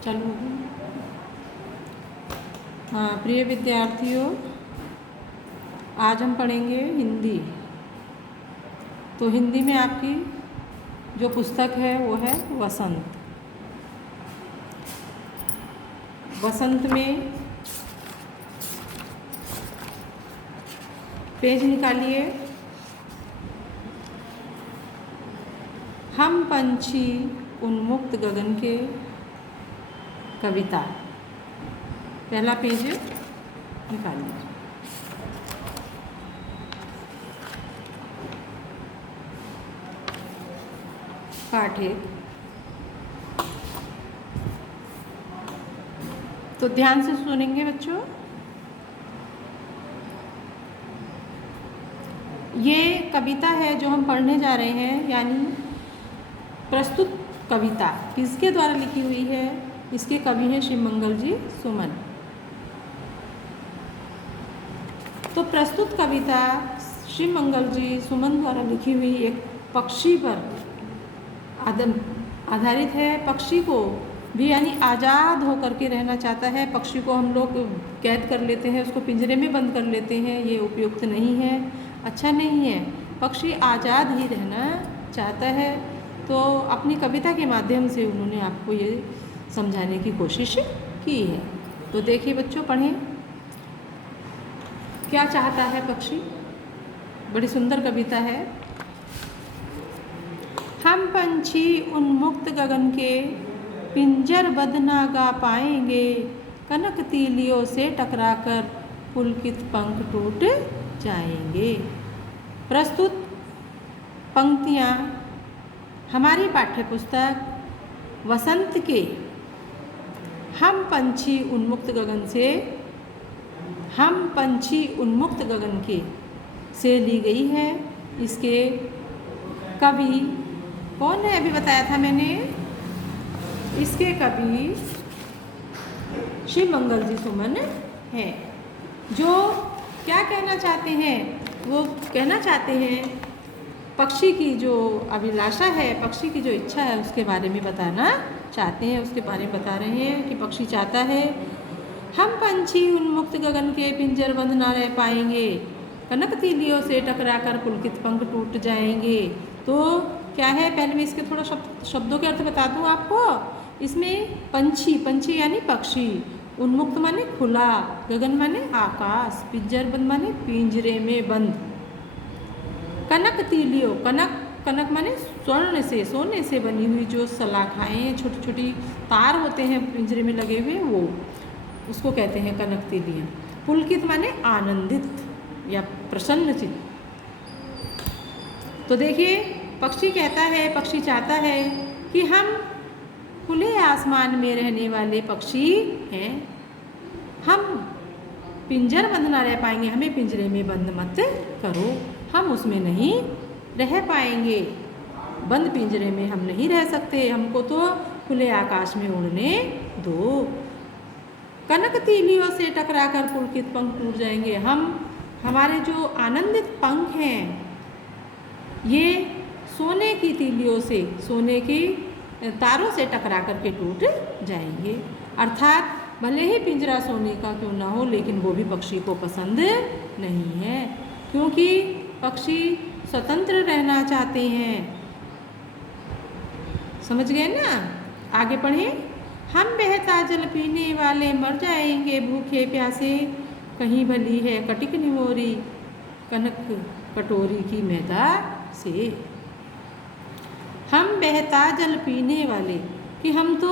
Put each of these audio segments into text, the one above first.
चलो। हाँ प्रिय विद्यार्थियों, आज हम पढ़ेंगे हिंदी। तो हिंदी में आपकी जो पुस्तक है वो है वसंत। वसंत में पेज निकालिए। हम पंछी उन्मुक्त गगन के कविता, पहला पेज निकालिए। पाठ 1। तो ध्यान से सुनेंगे बच्चों। ये कविता है जो हम पढ़ने जा रहे हैं, यानी प्रस्तुत कविता किसके द्वारा लिखी हुई है? इसके कवि हैं शिवमंगल जी सुमन। तो प्रस्तुत कविता शिवमंगल जी सुमन द्वारा लिखी हुई एक पक्षी पर आधारित है। पक्षी को भी यानी आज़ाद होकर के रहना चाहता है। पक्षी को हम लोग कैद कर लेते हैं, उसको पिंजरे में बंद कर लेते हैं, ये उपयुक्त नहीं है, अच्छा नहीं है। पक्षी आज़ाद ही रहना चाहता है। तो अपनी कविता के माध्यम से उन्होंने आपको ये समझाने की कोशिश की है। तो देखिए बच्चों, पढ़ें क्या चाहता है पक्षी। बड़ी सुंदर कविता है। हम पंछी उन्मुक्त गगन के पिंजरबद्ध ना गा पाएंगे, कनक तीलियों से टकराकर पुलकित पंख टूट जाएंगे। प्रस्तुत पंक्तियाँ हमारी पाठ्यपुस्तक वसंत के हम पंछी उन्मुक्त गगन से, हम पंछी उन्मुक्त गगन के से ली गई है। इसके कवि कौन है? अभी बताया था मैंने। इसके कवि शिवमंगल जी सुमन है। जो क्या कहना चाहते हैं? वो कहना चाहते हैं पक्षी की जो अभिलाषा है, पक्षी की जो इच्छा है, उसके बारे में बताना चाहते हैं। उसके बारे में बता रहे हैं कि पक्षी चाहता है हम पंछी उन्मुक्त गगन के पिंजरबंद ना रह पाएंगे, कनक तीलियों से टकराकर पुलकित पंख टूट जाएंगे। तो क्या है, पहले मैं इसके थोड़ा शब्दों के अर्थ बता दूं आपको। इसमें पंछी, पंछी यानी पक्षी, उन्मुक्त माने खुला, गगन माने आकाश, पिंजरबंद माने पिंजरे में बंद, कनक तीलियों, कनक कनक माने स्वर्ण से, सोने से बनी हुई जो सलाखाएँ, छोटी छोटी तार होते हैं पिंजरे में लगे हुए, वो उसको कहते हैं कनक तीलियाँ। पुलकित माने आनंदित या प्रसन्नचित्त। तो देखिए पक्षी कहता है, पक्षी चाहता है कि हम खुले आसमान में रहने वाले पक्षी हैं, हम पिंजर बंद ना रह पाएंगे, हमें पिंजरे में बंद मत करो, हम उसमें नहीं रह पाएंगे, बंद पिंजरे में हम नहीं रह सकते, हमको तो खुले आकाश में उड़ने दो। कनक तीलियों से टकराकर पुलकित पंख टूट जाएंगे। हम, हमारे जो आनंदित पंख हैं, ये सोने की तीलियों से, सोने की तारों से टकरा करके टूट जाएंगे। अर्थात भले ही पिंजरा सोने का क्यों ना हो, लेकिन वो भी पक्षी को पसंद नहीं है, क्योंकि पक्षी स्वतंत्र रहना चाहते हैं। समझ गए ना? आगे पढ़ें। हम बहता जल पीने वाले मर जाएंगे भूखे प्यासे, कहीं भली है कटिक निमोरी कनक कटोरी की मैदा से। हम बहता जल पीने वाले, कि हम तो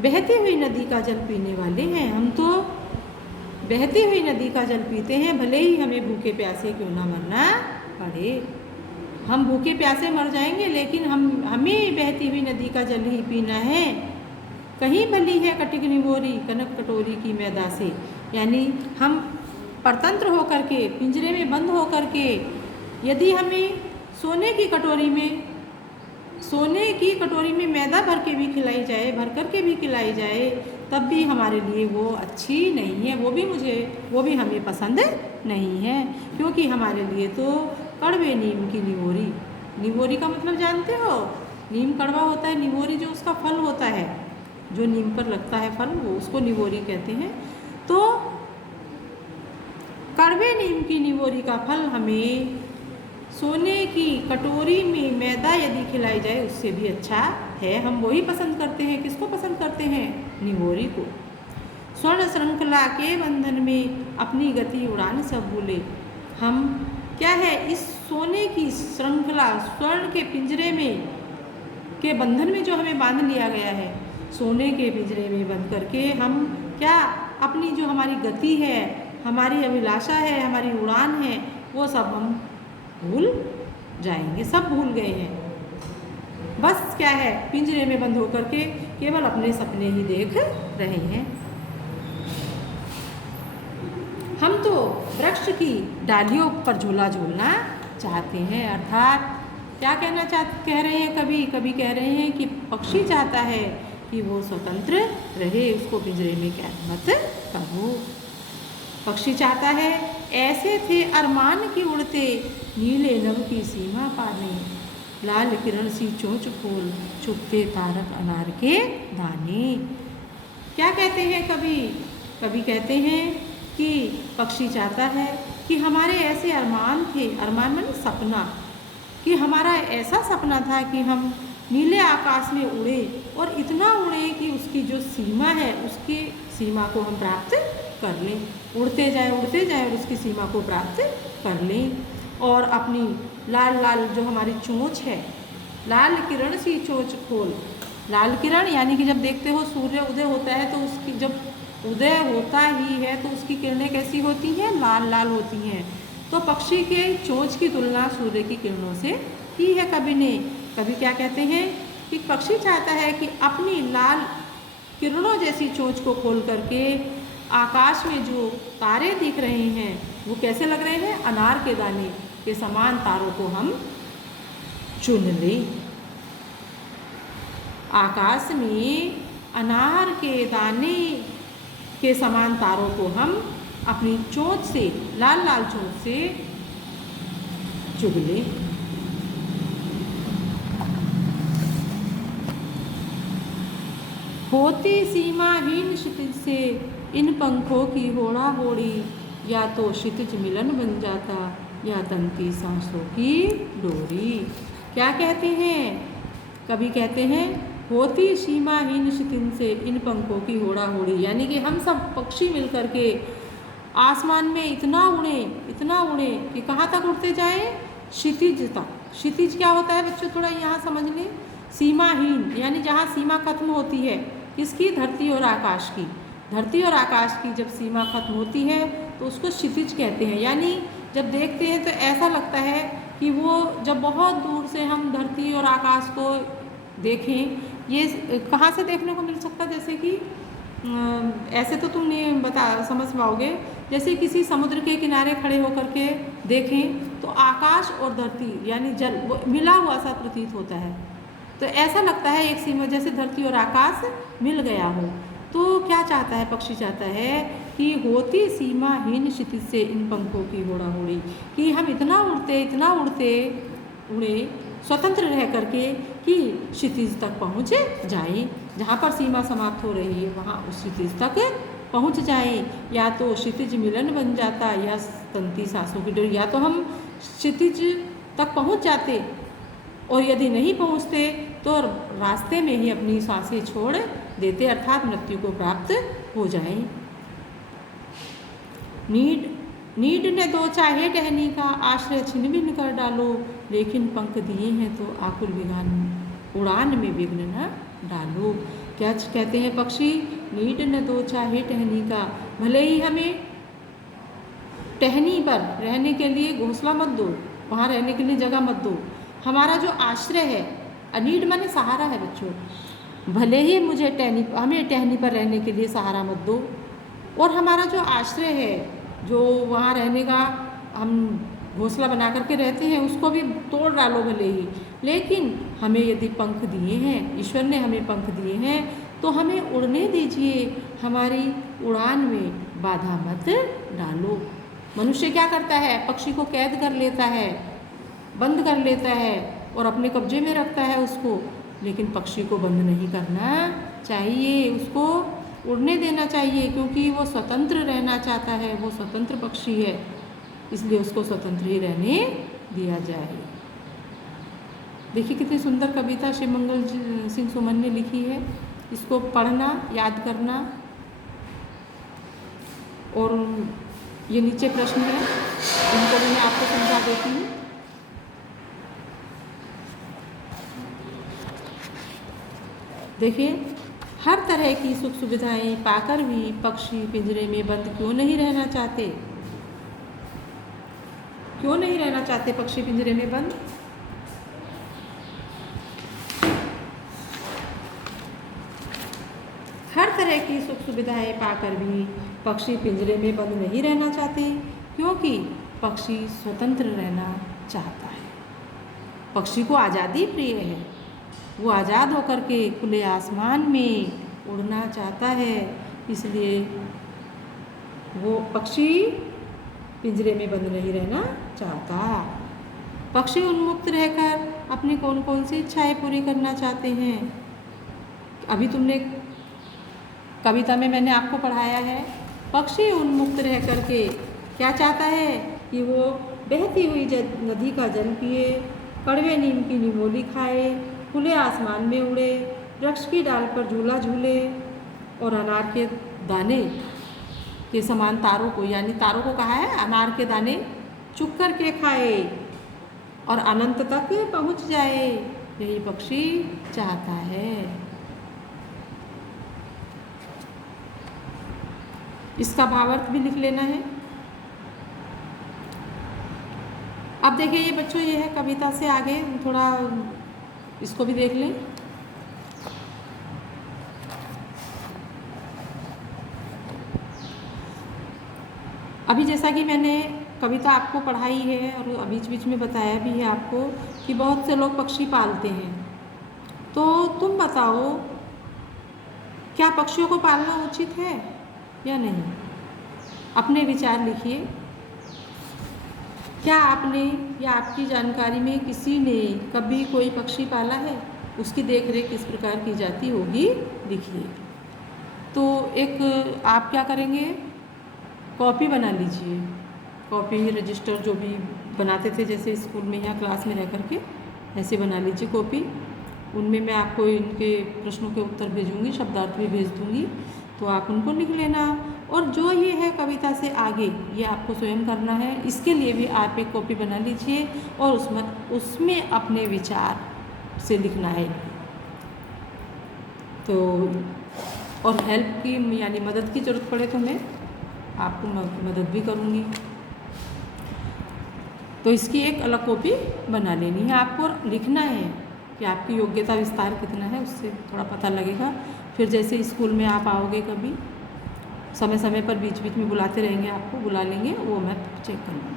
बहती हुई नदी का जल पीने वाले हैं, हम तो बहती हुई नदी का जल पीते हैं, भले ही हमें भूखे प्यासे क्यों ना मरना पड़े। हम भूखे प्यासे मर जाएंगे, लेकिन हमें बहती हुई नदी का जल ही पीना है। कहीं भली है कटिक निमोरी कनक कटोरी की मैदा से, यानी हम परतंत्र होकर के, पिंजरे में बंद होकर के, यदि हमें सोने की कटोरी में मैदा भर के भी खिलाई जाए, भर कर के भी खिलाई जाए, तब भी हमारे लिए वो अच्छी नहीं है, वो भी हमें पसंद नहीं है, क्योंकि हमारे लिए तो कड़वे नीम की निमोरी का मतलब जानते हो? नीम कड़वा होता है, निमोरी जो उसका फल होता है जो नीम पर लगता है फल, वो उसको निवोरी कहते हैं। तो कड़वे नीम की निवोरी का फल हमें सोने की कटोरी में मैदा यदि खिलाई जाए उससे भी अच्छा है। हम वही पसंद करते हैं। किसको पसंद करते हैं? निवोरी को। स्वर्ण श्रृंखला के बंधन में अपनी गति उड़ान सब भूले। हम क्या है, इस सोने की श्रृंखला, स्वर्ण के पिंजरे में के बंधन में जो हमें बांध लिया गया है, सोने के पिंजरे में बंद करके हम क्या अपनी जो हमारी गति है, हमारी अभिलाषा है, हमारी उड़ान है, वो सब हम भूल जाएंगे। सब भूल गए हैं। बस क्या है, पिंजरे में बंद होकर के केवल अपने सपने ही देख रहे हैं। हम तो वृक्ष की डालियों पर झूला झूलना चाहते हैं। अर्थात क्या कह रहे हैं? कभी कह रहे हैं कि पक्षी चाहता है कि वो स्वतंत्र रहे, उसको पिंजरे में कैद मत करो। पक्षी चाहता है, ऐसे थे अरमान की उड़ते, नीले नभ की सीमा पाने, लाल किरण सी चोंच खोल, चुपते तारक अनार के दाने। क्या कहते हैं? कभी कहते हैं कि पक्षी चाहता है कि हमारे ऐसे अरमान थे, अरमान माने सपना, कि हमारा ऐसा सपना था कि हम नीले आकाश में उड़े और इतना उड़े कि उसकी जो सीमा है, उसकी सीमा को हम प्राप्त कर लें। उड़ते जाए और उसकी सीमा को प्राप्त कर लें। और अपनी लाल लाल जो हमारी चोंच है, लाल किरण सी चोंच खोल। लाल किरण यानी कि जब देखते हो सूर्य उदय होता है तो उसकी जब उदय होता ही है तो उसकी किरणें कैसी होती हैं? लाल लाल होती हैं। तो पक्षी के चोंच की तुलना सूर्य की किरणों से की है कवि ने। कभी क्या कहते हैं कि पक्षी चाहता है कि अपनी लाल किरणों जैसी चोंच को खोल करके आकाश में जो तारे दिख रहे हैं वो कैसे लग रहे हैं? अनार के दाने के समान तारों को हम चुन लें। आकाश में अनार के दाने के समान तारों को हम अपनी चोंच से, लाल लाल चोंच से चुग लें। होती सीमाहीन क्षितिज से इन पंखों की होड़ा होड़ी, या तो क्षितिज मिलन बन जाता या तनती सांसों की डोरी। क्या कहते हैं? कभी कहते हैं, होती सीमाहीन क्षितिज से इन पंखों की होड़ा होड़ी, यानी कि हम सब पक्षी मिलकर के आसमान में इतना उड़े कि कहाँ तक उड़ते जाएं? क्षितिज तक। क्षितिज क्या होता है बच्चों? थोड़ा यहाँ समझ लें। सीमाहीन यानी जहाँ सीमा खत्म होती है, किसकी? धरती और आकाश की। धरती और आकाश की जब सीमा खत्म होती है तो उसको क्षितिज कहते हैं। यानी जब देखते हैं तो ऐसा लगता है कि वो जब बहुत दूर से हम धरती और आकाश को देखें, ये कहाँ से देखने को मिल सकता? जैसे कि ऐसे तो तुम नहीं समझ पाओगे। जैसे किसी समुद्र के किनारे खड़े होकर के देखें तो आकाश और धरती यानी जल वो मिला हुआ सा प्रतीत होता है। तो ऐसा लगता है एक सीमा, जैसे धरती और आकाश मिल गया हो। तो क्या चाहता है? पक्षी चाहता है कि होती सीमाहीन क्षितिज से इन पंखों की होड़ा होड़ी, कि हम इतना उड़े स्वतंत्र रह करके कि क्षितिज तक पहुँच जाएं। जहाँ पर सीमा समाप्त हो रही है वहाँ उस क्षितिज तक पहुँच जाएं। या तो क्षितिज मिलन बन जाता या तनती सांसों की डोरी। या तो हम क्षितिज तक पहुँच जाते और यदि नहीं पहुँचते तो रास्ते में ही अपनी सांसें छोड़ देते, अर्थात मृत्यु को प्राप्त हो जाएं। नीड ने दो चाहे टहनी का, आश्रय छिन भिन कर डालो, लेकिन पंख दिए हैं तो आकुल विगान उड़ान में विघ्न न डालो। क्या कहते हैं पक्षी? नीड न दो चाहे टहनी का, भले ही हमें टहनी पर रहने के लिए घोंसला मत दो, वहाँ रहने के लिए जगह मत दो। हमारा जो आश्रय है, अनीड माने सहारा है बच्चों, भले ही हमें टहनी पर रहने के लिए सहारा मत दो, और हमारा जो आश्रय है, जो वहाँ रहने का हम घोंसला बना करके रहते हैं, उसको भी तोड़ डालो भले ही, लेकिन हमें यदि पंख दिए हैं, ईश्वर ने हमें पंख दिए हैं, तो हमें उड़ने दीजिए, हमारी उड़ान में बाधा मत डालो। मनुष्य क्या करता है? पक्षी को कैद कर लेता है, बंद कर लेता है और अपने कब्जे में रखता है उसको, लेकिन पक्षी को बंद नहीं करना चाहिए, उसको उड़ने देना चाहिए, क्योंकि वो स्वतंत्र रहना चाहता है, वो स्वतंत्र पक्षी है, इसलिए उसको स्वतंत्र ही रहने दिया जाए। देखिए कितनी सुंदर कविता शिवमंगल सिंह सुमन ने लिखी है। इसको पढ़ना, याद करना। और ये नीचे प्रश्न है, इनको भी मैं आपको समझा देती हूँ। देखिए, हर तरह की सुख सुविधाएं पाकर भी पक्षी पिंजरे में बंद क्यों नहीं रहना चाहते? क्यों नहीं रहना चाहते पक्षी पिंजरे में बंद? हर तरह की सुख सुविधाएं पाकर भी पक्षी पिंजरे में बंद नहीं रहना चाहते, क्योंकि पक्षी स्वतंत्र रहना चाहता है। पक्षी को आज़ादी प्रिय है, वो आज़ाद होकर के खुले आसमान में उड़ना चाहता है, इसलिए वो पक्षी पिंजरे में बंद नहीं रहना चाहता। पक्षी उन्मुक्त रहकर अपनी कौन कौन सी इच्छाएं पूरी करना चाहते हैं? अभी तुमने कविता में मैंने आपको पढ़ाया है, पक्षी उन्मुक्त रह करके क्या चाहता है कि वो बहती हुई नदी का जल पिए, कड़वे नीम की निमोली खाए, खुले आसमान में उड़े, वृक्ष की डाल पर झूला झूले और अनार के दाने के समान तारों को, यानी तारों को कहा है अनार के दाने चुग कर के खाए और अनंत तक पहुँच जाए। यही पक्षी चाहता है। इसका भावार्थ भी लिख लेना है। अब देखिए ये बच्चों, ये है कविता से आगे थोड़ा इसको भी देख लें। अभी जैसा कि मैंने कविता आपको पढ़ाई है और बीच बीच में बताया भी है आपको कि बहुत से लोग पक्षी पालते हैं, तो तुम बताओ क्या पक्षियों को पालना उचित है या नहीं? अपने विचार लिखिए। क्या आपने या आपकी जानकारी में किसी ने कभी कोई पक्षी पाला है? उसकी देखरेख किस प्रकार की जाती होगी लिखिए। तो एक आप क्या करेंगे, कॉपी बना लीजिए। कॉपी रजिस्टर जो भी बनाते थे जैसे स्कूल में या क्लास में रह करके, ऐसे बना लीजिए कॉपी। उनमें मैं आपको इनके प्रश्नों के उत्तर भेजूँगी, शब्दार्थ भी भेज दूँगी, तो आप उनको लिख लेना। और जो ये है कविता से आगे, ये आपको स्वयं करना है। इसके लिए भी आप एक कॉपी बना लीजिए और उसमें अपने विचार से लिखना है। तो और हेल्प की यानी मदद की ज़रूरत पड़े तो मैं आपको मदद भी करूँगी। तो इसकी एक अलग कॉपी बना लेनी है। आपको लिखना है कि आपकी योग्यता विस्तार कितना है, उससे थोड़ा पता लगेगा। फिर जैसे स्कूल में आप आओगे कभी, समय समय पर बीच बीच में बुलाते रहेंगे, आपको बुला लेंगे, वो मैं चेक कर लूँगी।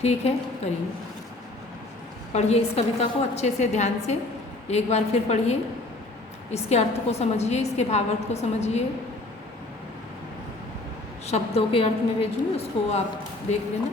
ठीक है, करिए। पढ़िए इस कविता को अच्छे से, ध्यान से एक बार फिर पढ़िए। इसके अर्थ को समझिए, इसके भावार्थ को समझिए। शब्दों के अर्थ में भेजूँगी, उसको आप देख लेना।